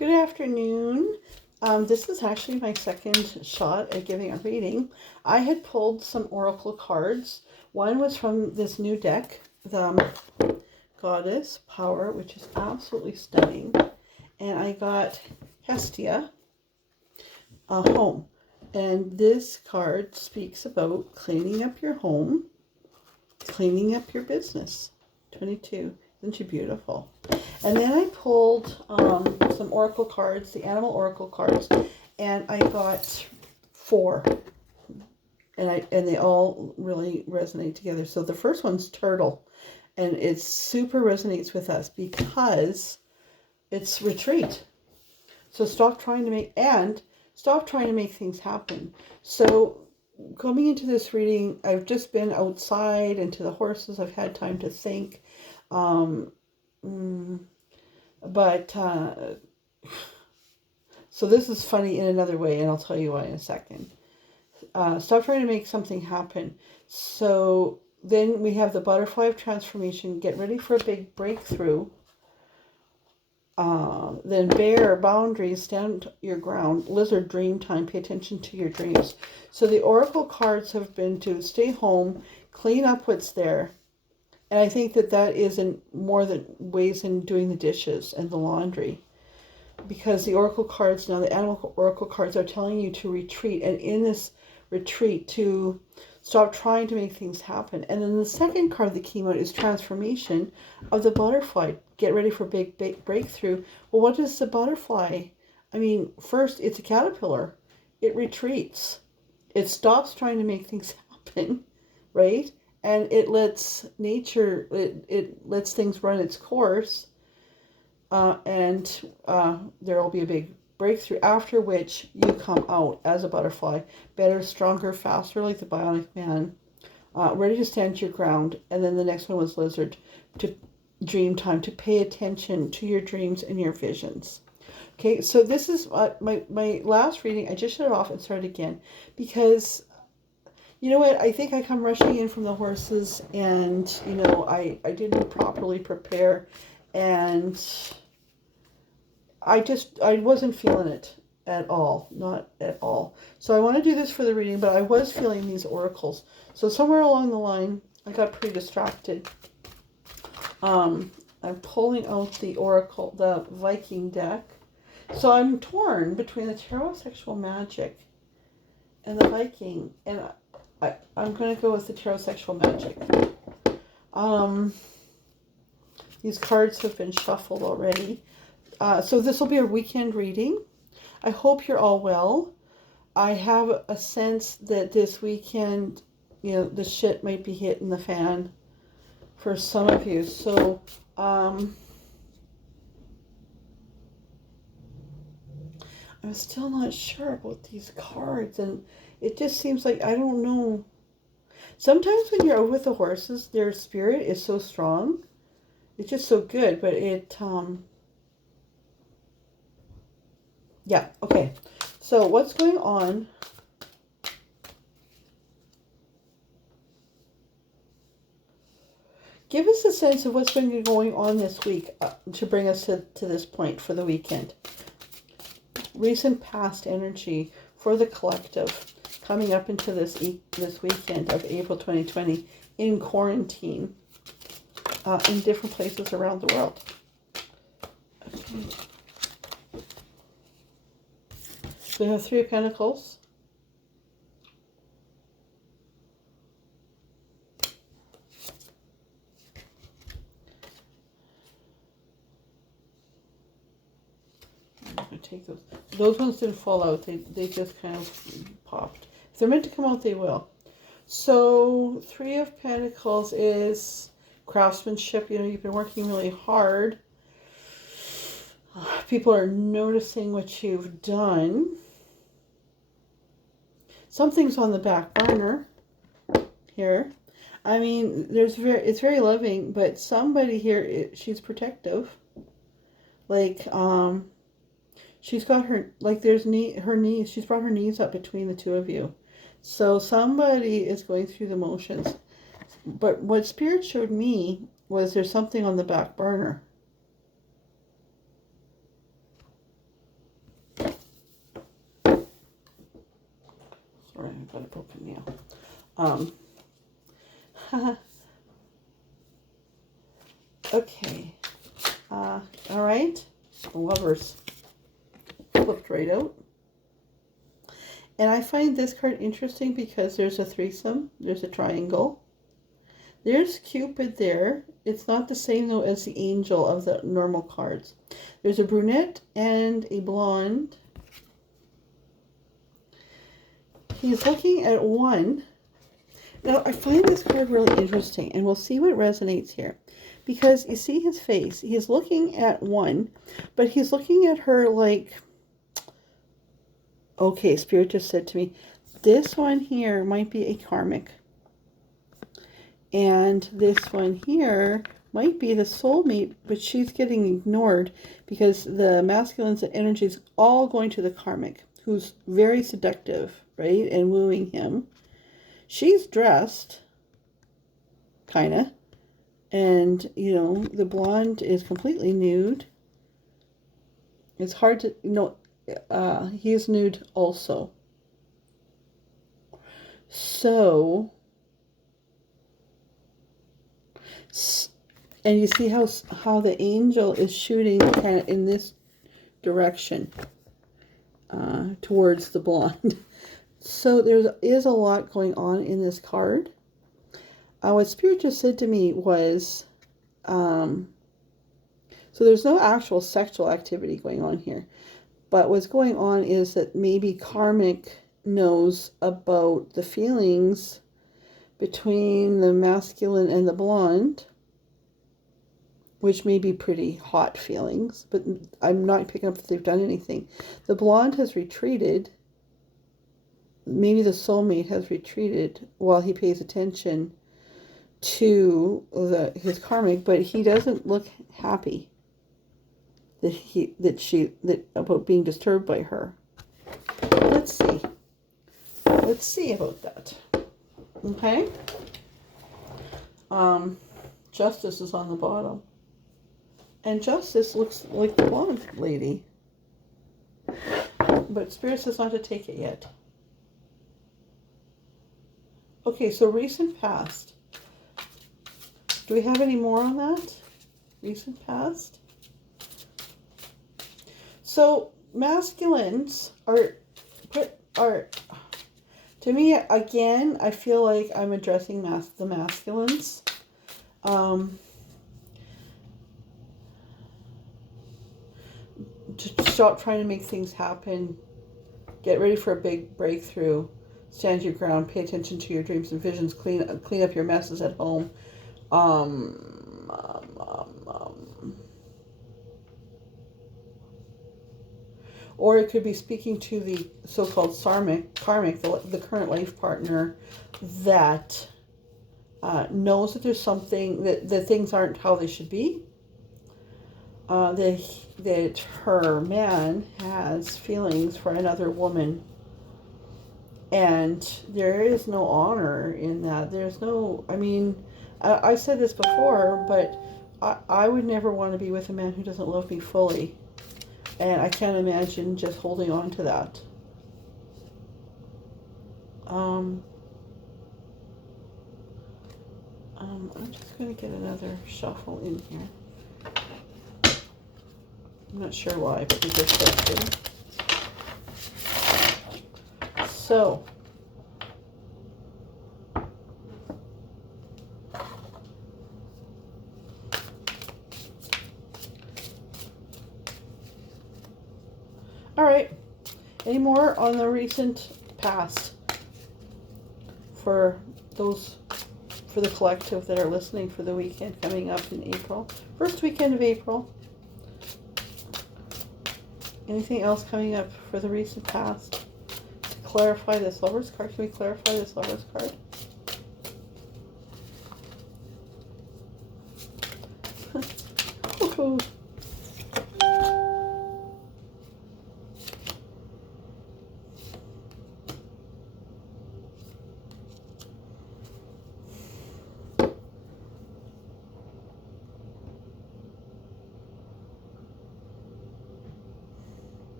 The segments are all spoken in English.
Good afternoon. This is actually my second shot at giving a reading. I had pulled some oracle cards. One was from this new deck, the Goddess Power, which is absolutely stunning. And I got Hestia, a home. And this card speaks about cleaning up your home, cleaning up your business. 22. Isn't she beautiful? And then I pulled some oracle cards, the animal oracle cards, and I got 4. And they all really resonate together. So the first one's turtle, and it super resonates with us because it's retreat. So stop trying to make things happen. So coming into this reading, I've just been outside and to the horses. I've had time to think. So this is funny in another way, and I'll tell you why in a second. Stop trying to make something happen. So then we have the butterfly of transformation. Get ready for a big breakthrough. Then bear, boundaries, stand your ground. Lizard, dream time. Pay attention to your dreams. So the oracle cards have been to stay home, clean up what's there. And I think that is in more than ways in doing the dishes and the laundry. Because the oracle cards, now the animal oracle cards are telling you to retreat. And in this retreat, to stop trying to make things happen. And then the second card that came out is transformation of the butterfly. Get ready for big breakthrough. Well, what is the butterfly? I mean, first, it's a caterpillar. It retreats. It stops trying to make things happen, right? And it lets nature, it lets things run its course. And there will be a big breakthrough, after which you come out as a butterfly, better, stronger, faster, like the bionic man, ready to stand your ground. And then the next one was lizard, to dream time, to pay attention to your dreams and your visions. Okay, so this is my last reading. I just shut it off and started again because you know what? I think I come rushing in from the horses, and I didn't properly prepare, and I wasn't feeling it at all, not at all. So I want to do this for the reading, but I was feeling these oracles. So somewhere along the line, I got pretty distracted. I'm pulling out the oracle, the Viking deck. So I'm torn between the Tarot of Sexual Magic and the Viking, and I'm going to go with the Tarot of Sexual Magic. These cards have been shuffled already. So this will be a weekend reading. I hope you're all well. I have a sense that this weekend, the shit might be hitting the fan for some of you. So, I'm still not sure about these cards, and it just seems like, I don't know. Sometimes when you're out with the horses, their spirit is so strong. It's just so good, but yeah, okay. So what's going on? Give us a sense of what's been going on this week to bring us to this point for the weekend. Recent past energy for the collective coming up into this weekend of April 2020 in quarantine in different places around the world. Okay. So we have 3 of Pentacles. I'm going to take those. Those ones didn't fall out. They just kind of popped. If they're meant to come out, they will. So 3 of Pentacles is craftsmanship. You've been working really hard. People are noticing what you've done. Something's on the back burner here. I mean, it's very loving, but somebody here, she's protective. Like, she's got her, like her knees, she's brought her knees up between the two of you. So somebody is going through the motions. But what Spirit showed me was there's something on the back burner. Sorry, I've got a broken nail. Um, okay. All right. The Lovers flipped right out. And I find this card interesting because there's a threesome. There's a triangle. There's Cupid there. It's not the same, though, as the angel of the normal cards. There's a brunette and a blonde. He's looking at one. Now, I find this card really interesting, and we'll see what resonates here. Because you see his face. He's looking at one, but he's looking at her like, okay, Spirit just said to me, this one here might be a karmic. And this one here might be the soulmate, but she's getting ignored because the masculine's energy is all going to the karmic, who's very seductive, right? And wooing him. She's dressed, kind of. And, you know, the blonde is completely nude. It's hard to, you know, he's nude also. So, and you see how the angel is shooting kind of in this direction towards the blonde. So there is a lot going on in this card. What Spirit just said to me was, so there's no actual sexual activity going on here. But what's going on is that maybe Karmic knows about the feelings between the masculine and the blonde, which may be pretty hot feelings, but I'm not picking up if they've done anything. The blonde has retreated. Maybe the soulmate has retreated while he pays attention to his karmic, but he doesn't look happy that about being disturbed by her. Let's see about that. Okay. Justice is on the bottom. And Justice looks like the blonde lady. But Spirit says not to take it yet. Okay, so recent past. Do we have any more on that? Recent past? So masculines are to me, again, I feel like I'm addressing the masculines. To stop trying to make things happen. Get ready for a big breakthrough. Stand your ground. Pay attention to your dreams and visions. Clean up your messes at home. Or it could be speaking to the so-called karmic, the current life partner that knows that there's something, that things aren't how they should be. That her man has feelings for another woman. And there is no honor in that. There's no, I mean, I said this before, but I would never want to be with a man who doesn't love me fully. And I can't imagine just holding on to that. I'm just going to get another shuffle in here. I'm not sure why, but we just started. So, all right. Any more on the recent past for those, for the collective that are listening for the weekend coming up in April? First weekend of April. Anything else coming up for the recent past? To clarify this Lover's card. Can we clarify this Lover's card?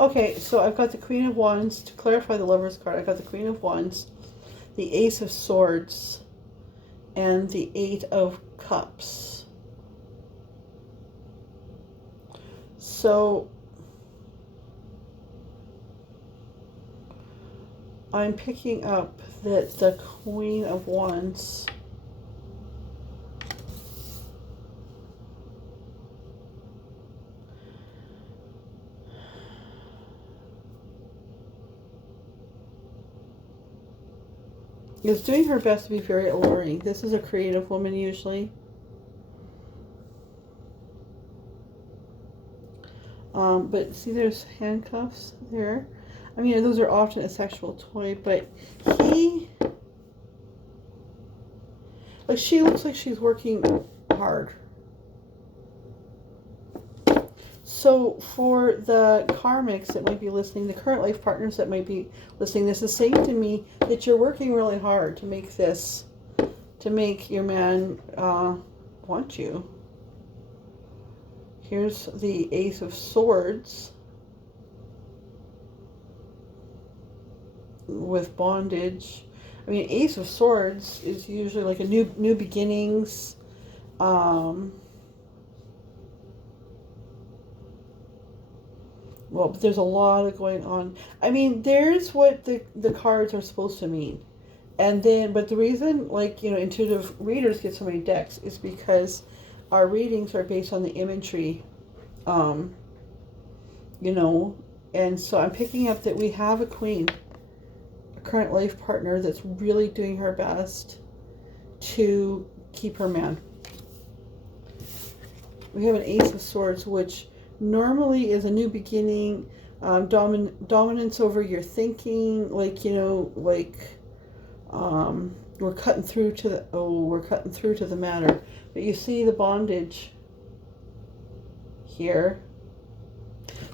Okay, so I've got the Queen of Wands. To clarify the Lover's card, I've got the Queen of Wands, the Ace of Swords, and the Eight of Cups. So I'm picking up that the Queen of Wands is doing her best to be very alluring. This is a creative woman usually. But see, there's handcuffs there. I mean, those are often a sexual toy, but she looks like she's working hard. So for the karmics that might be listening, the current life partners that might be listening, this is saying to me that you're working really hard to make your man want you. Here's the Ace of Swords with bondage. I mean, Ace of Swords is usually like a new beginnings. Well, but there's a lot of going on. I mean, there's what the cards are supposed to mean. And then, but the reason, like, intuitive readers get so many decks is because our readings are based on the imagery, and so I'm picking up that we have a queen, a current life partner that's really doing her best to keep her man. We have an Ace of Swords, which normally is a new beginning, dominance over your thinking, we're cutting through to the matter. But you see the bondage here.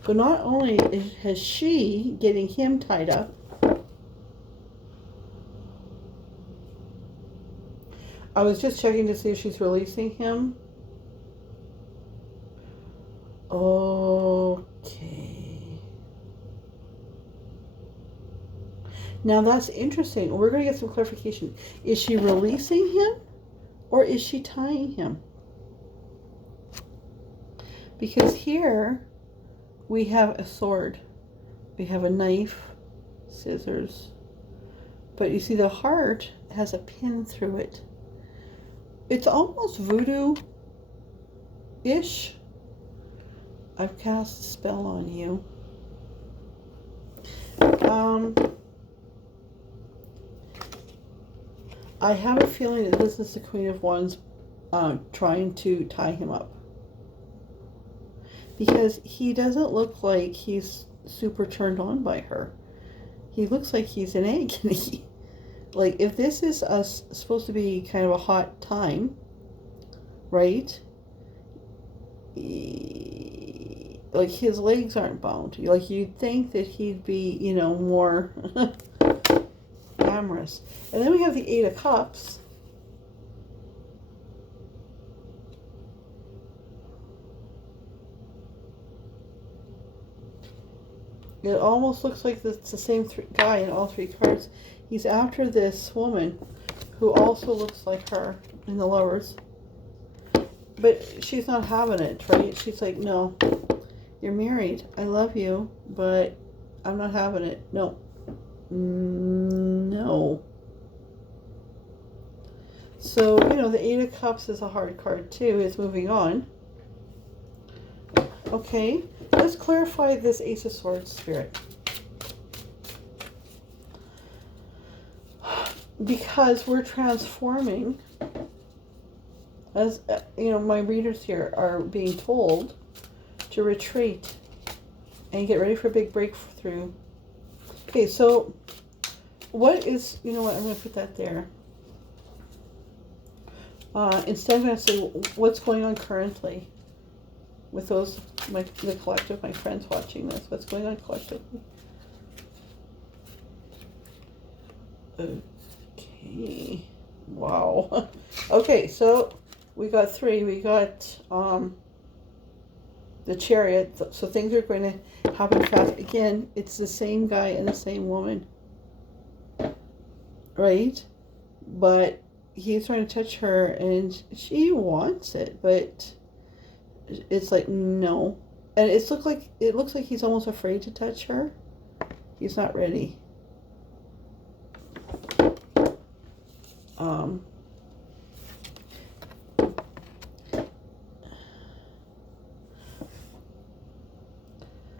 So not only has she getting him tied up, I was just checking to see if she's releasing him. Okay. Now that's interesting. We're going to get some clarification. Is she releasing him or is she tying him? Because here we have a sword. We have a knife, scissors. But you see the heart has a pin through it. It's almost voodoo-ish. I've cast a spell on you. I have a feeling that this is the Queen of Wands trying to tie him up. Because he doesn't look like he's super turned on by her. He looks like he's in agony. Like, if this is supposed to be kind of a hot time, right? Like, his legs aren't bound. Like, you'd think that he'd be, more amorous. And then we have the Eight of Cups. It almost looks like it's the same guy in all three cards. He's after this woman who also looks like her in the Lovers. But she's not having it, right? She's like, no, you're married. I love you, but I'm not having it. No. No. So, the Eight of Cups is a hard card too. It's moving on. Okay. Let's clarify this Ace of Swords spirit. Because we're transforming, as my readers here are being told to retreat and get ready for a big breakthrough. Okay, so what is, I'm going to put that there. Instead, I'm going to say what's going on currently with the collective, my friends watching this. What's going on collectively? Okay. Wow. Okay, so we got three. We got the Chariot. So things are going to happen fast. Again, it's the same guy and the same woman, right? But he's trying to touch her, and she wants it, but it's like no. And it looks like he's almost afraid to touch her. He's not ready.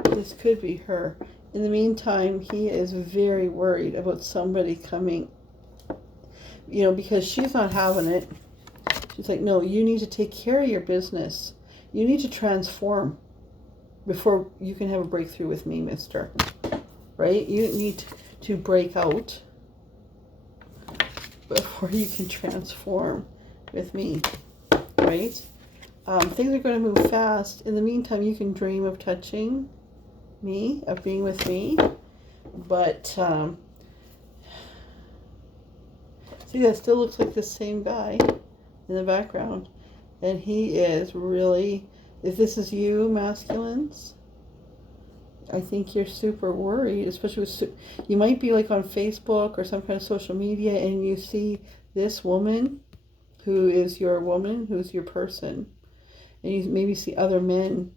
This could be her. In the meantime, he is very worried about somebody coming, because she's not having it. She's like, no, you need to take care of your business. You need to transform before you can have a breakthrough with me, mister. Right? You need to break out before you can transform with me. Right? Things are going to move fast. In the meantime, you can dream of touching me, of being with me. But, see, that still looks like the same guy in the background. And he is really, if this is you, masculines, I think you're super worried, especially with, you might be like on Facebook or some kind of social media, and you see this woman who is your woman, who's your person, and you maybe see other men,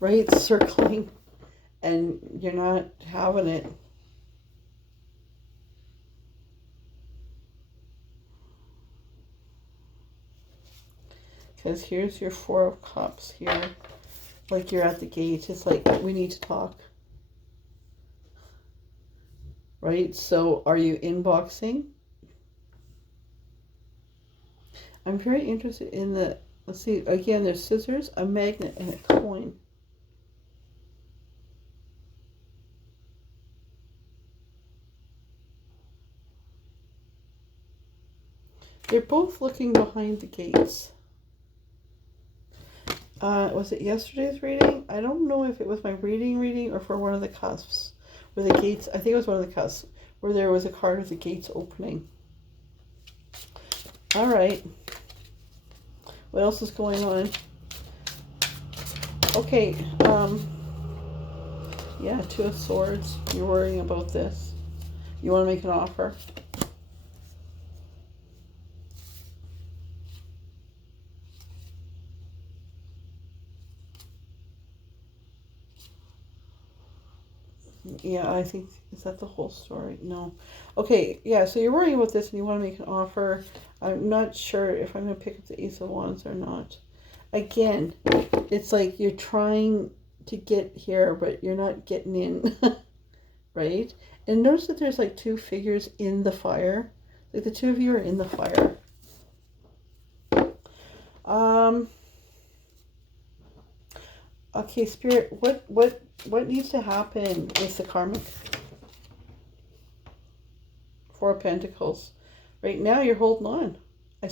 right, circling, and you're not having it. Because here's your Four of Cups here. Like you're at the gate. It's like, we need to talk. Right? So are you inboxing? I'm very interested in the, let's see, again, there's scissors, a magnet, and a coin. They're both looking behind the gates. Was it yesterday's reading? I don't know if it was my reading or for one of the cusps. Where the gates, I think it was one of the cusps, where there was a card with the gates opening. All right. What else is going on? Okay. Yeah, Two of Swords. You're worrying about this. You want to make an offer. Yeah, I think, is that the whole story? No. Okay, yeah, so you're worrying about this and you want to make an offer. I'm not sure if I'm going to pick up the Ace of Wands or not. Again, it's like you're trying to get here, but you're not getting in, right? And notice that there's like two figures in the fire. Like the two of you are in the fire. Okay, Spirit, what needs to happen with the Karmic? Four of Pentacles. Right now you're holding on. I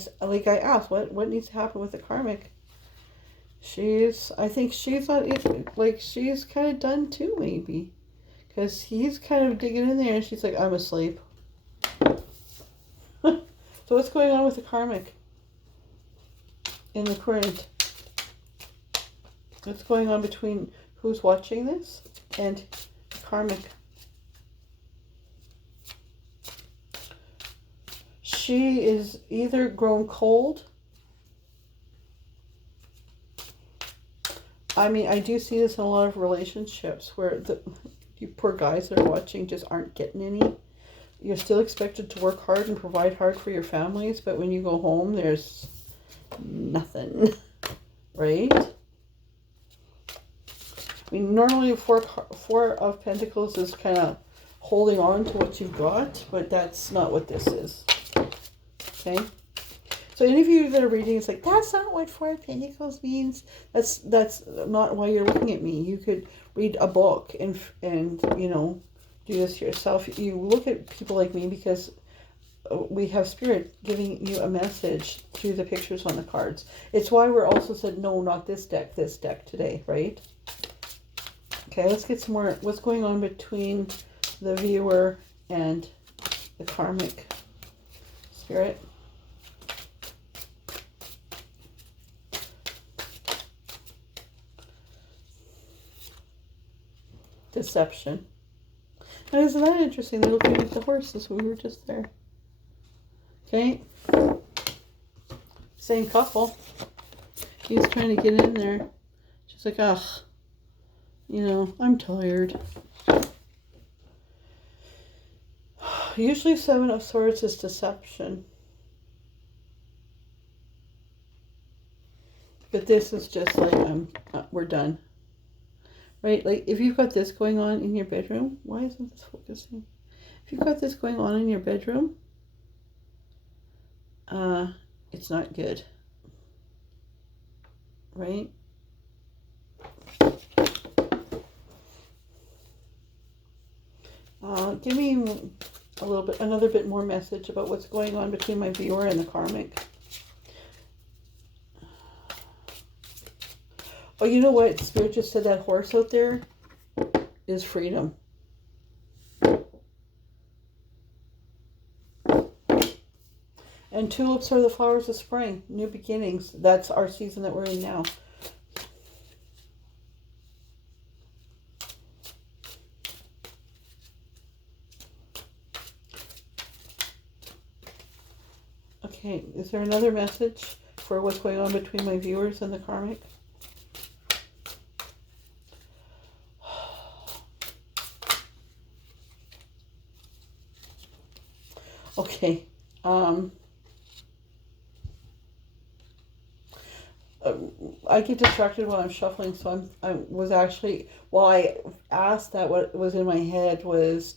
asked, what needs to happen with the Karmic? I think she's not, like, she's kind of done too, maybe. Because he's kind of digging in there and she's like, I'm asleep. So what's going on with the Karmic in the current? What's going on between who's watching this and the Karmic? She is either grown cold. I mean, I do see this in a lot of relationships where you poor guys that are watching just aren't getting any. You're still expected to work hard and provide hard for your families, but when you go home, there's nothing, right? I mean, normally four of Pentacles is kind of holding on to what you've got, but that's not what this is. Okay? So any of you that are reading, it's like, that's not what Four of Pentacles means. That's not why you're looking at me. You could read a book and do this yourself. You look at people like me because we have Spirit giving you a message through the pictures on the cards. It's why we're also said, no, not this deck today, right? Okay, let's get some more. What's going on between the viewer and the Karmic? Spirit. Deception. Now, isn't that interesting? They're looking at the horses. We were just there. Okay. Same couple. He's trying to get in there. She's like, ugh, you know, I'm tired. Usually 7 of Swords is deception. But this is just like, we're done. Right? Like, if you've got this going on in your bedroom, why isn't this focusing? If you've got this going on in your bedroom, it's not good. Right? Give me another bit more message about what's going on between my viewer and the karmic. Oh, you know what? Spirit just said that horse out there is freedom. And tulips are the flowers of spring, new beginnings. That's our season that we're in now. Okay, is there another message for what's going on between my viewers and the karmic? Okay. I get distracted while I'm shuffling, so I was actually, while I asked that, what was in my head was,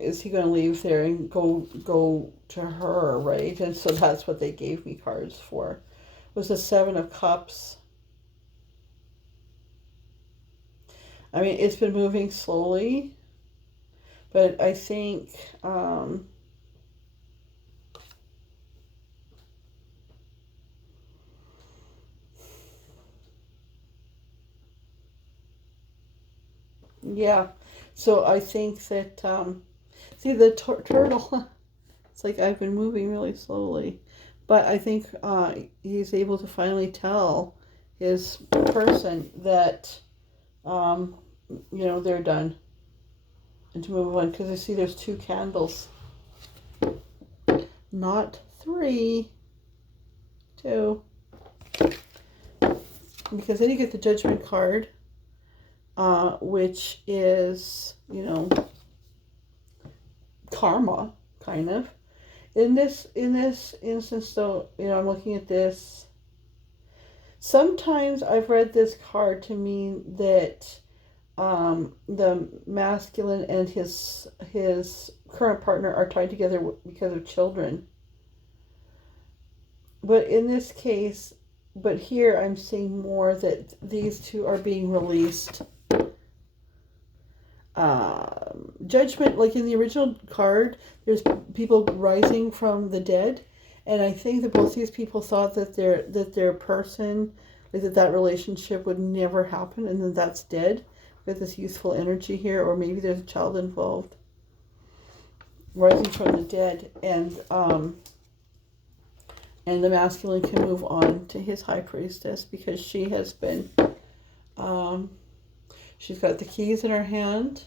is he going to leave there and go to her, right? And so that's what they gave me cards for. It was the 7 of Cups. I mean, it's been moving slowly, but I think, yeah, so I think that, see the turtle, it's like I've been moving really slowly, but I think he's able to finally tell his person that, you know, they're done and to move on, because I see there's 2 candles, not 3, 2, because then you get the Judgment card, which is, you know, karma, kind of. In this instance, though, you know, I'm looking at this. Sometimes I've read this card to mean that the masculine and his current partner are tied together because of children. But in this case, but here I'm seeing more that these 2 are being released. Judgment, like in the original card, there's people rising from the dead, and I think that both these people thought that their person, like that relationship would never happen, and then that's dead with this youthful energy here, or maybe there's a child involved. Rising from the dead, and the masculine can move on to his high priestess, because she has been, she's got the keys in her hand.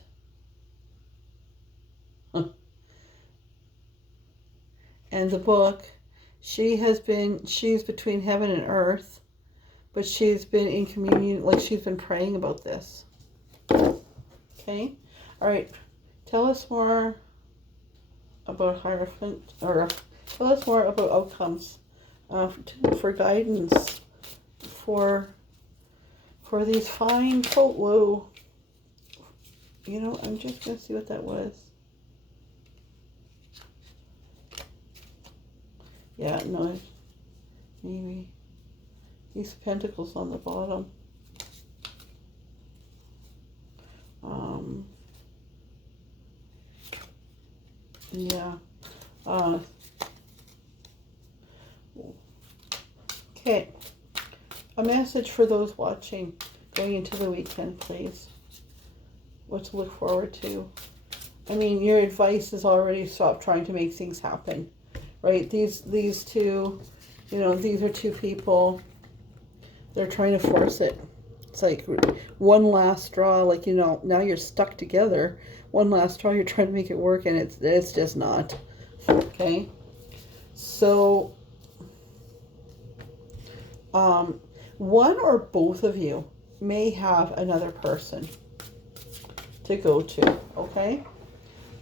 And the book, she's between heaven and earth, but she's been in communion, like she's been praying about this. Okay? All right. Tell us more about Hierophant, or tell us more about outcomes, for guidance, for these fine folk. Whoa. You know, I'm just going to see what that was. Yeah, no, maybe these pentacles on the bottom. Yeah. Okay. A message for those watching going into the weekend, please. What to look forward to. I mean, your advice is already stop trying to make things happen. Right? These 2, you know, these are 2 people. They're trying to force it. It's like one last straw, like, now you're stuck together. One last straw, you're trying to make it work, and it's just not. Okay? So, one or both of you may have another person to go to, okay?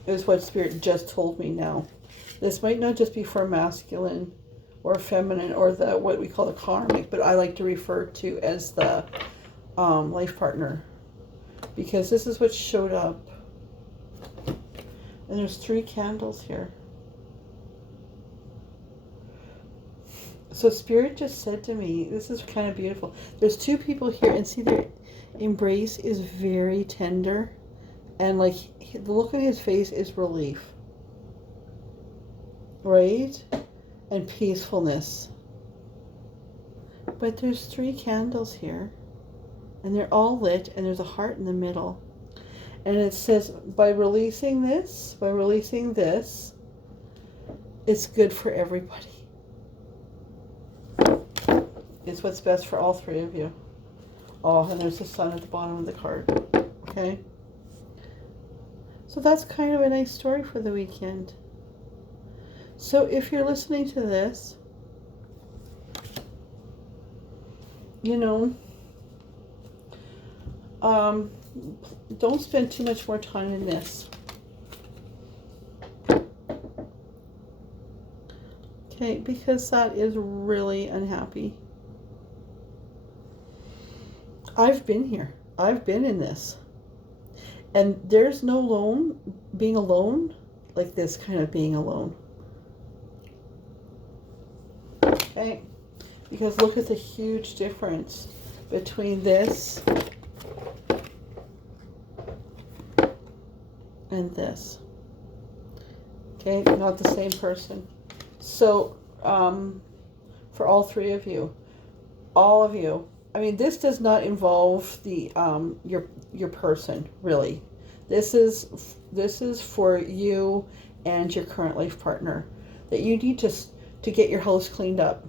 Is what Spirit just told me now. This might not just be for masculine or feminine or the what we call the karmic, but I like to refer to as the life partner, because this is what showed up. And there's 3 candles here. So Spirit just said to me, this is kind of beautiful. There's 2 people here, and see, their embrace is very tender, and like the look on his face is relief, right? And peacefulness. But there's 3 candles here, and they're all lit, and there's a heart in the middle. And it says, by releasing this, it's good for everybody. It's what's best for all 3 of you. Oh, and there's the sun at the bottom of the card. Okay? So that's kind of a nice story for the weekend. So if you're listening to this, don't spend too much more time in this. Okay, because that is really unhappy. I've been here. I've been in this. And there's no being alone like this kind of being alone. Okay? Because look at the huge difference between this and this. Okay? Not the same person. So, for all 3 of you, all of you, I mean, this does not involve the your person, really. This is for you and your current life partner, that you need to get your house cleaned up.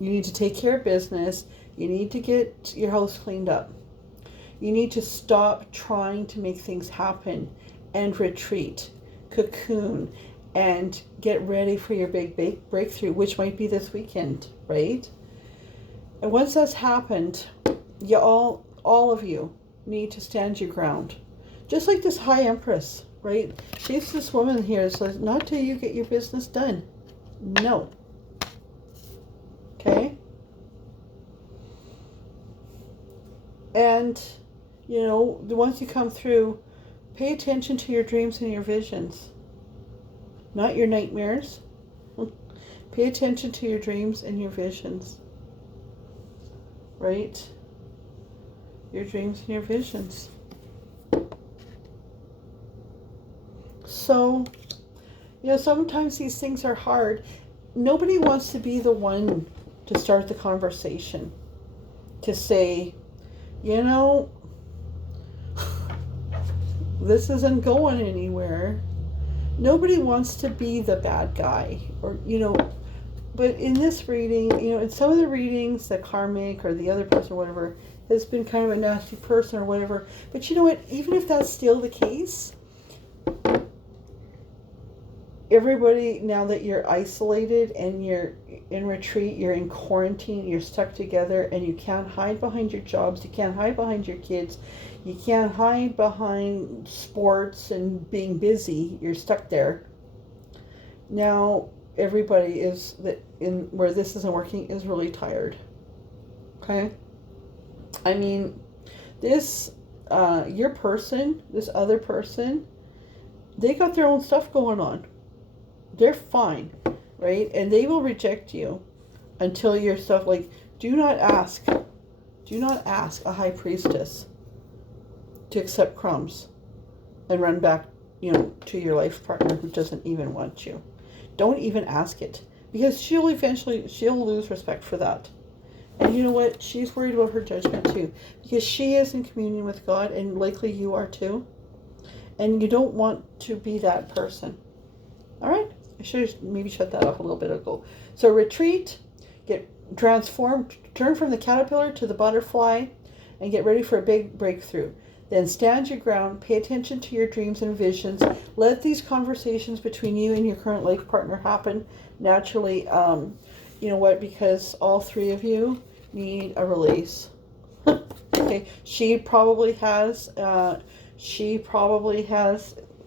You need to take care of business. You need to get your house cleaned up. You need to stop trying to make things happen and retreat, cocoon, and get ready for your big breakthrough, which might be this weekend, right? And once that's happened, you all of you need to stand your ground. Just like this High Empress, right? She's this woman here that says, not till you get your business done. No. Okay? And, once you come through, pay attention to your dreams and your visions. Not your nightmares. Pay attention to your dreams and your visions. Right? Your dreams and your visions. So, sometimes these things are hard. Nobody wants to be the one to start the conversation. To say, this isn't going anywhere. Nobody wants to be the bad guy, or, but in this reading, in some of the readings, the karmic or the other person or whatever has been kind of a nasty person or whatever. But you know what? Even if that's still the case, everybody, now that you're isolated and you're in retreat, you're in quarantine, you're stuck together, and you can't hide behind your jobs, you can't hide behind your kids, you can't hide behind sports and being busy, you're stuck there. Now, everybody is in where this isn't working is really tired. Okay? I mean, this, your person, this other person, they got their own stuff going on. They're fine, right? And they will reject you until your stuff, like, do not ask a high priestess to accept crumbs and run back, to your life partner who doesn't even want you. Don't even ask it, because she'll lose respect for that. And you know what? She's worried about her judgment too, because she is in communion with God, and likely you are too. And you don't want to be that person. All right? I should have maybe shut that off a little bit ago. So retreat, get transformed, turn from the caterpillar to the butterfly, and get ready for a big breakthrough. Then stand your ground, pay attention to your dreams and visions. Let these conversations between you and your current life partner happen naturally. You know what? Because all three of you need a release. Okay, she probably has,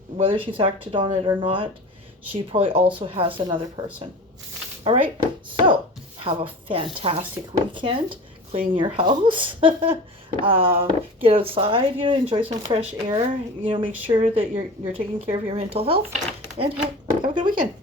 whether she's acted on it or not, she probably also has another person. All right, so have a fantastic weekend. Clean your house. Get outside, enjoy some fresh air. Make sure that you're taking care of your mental health, and have a good weekend.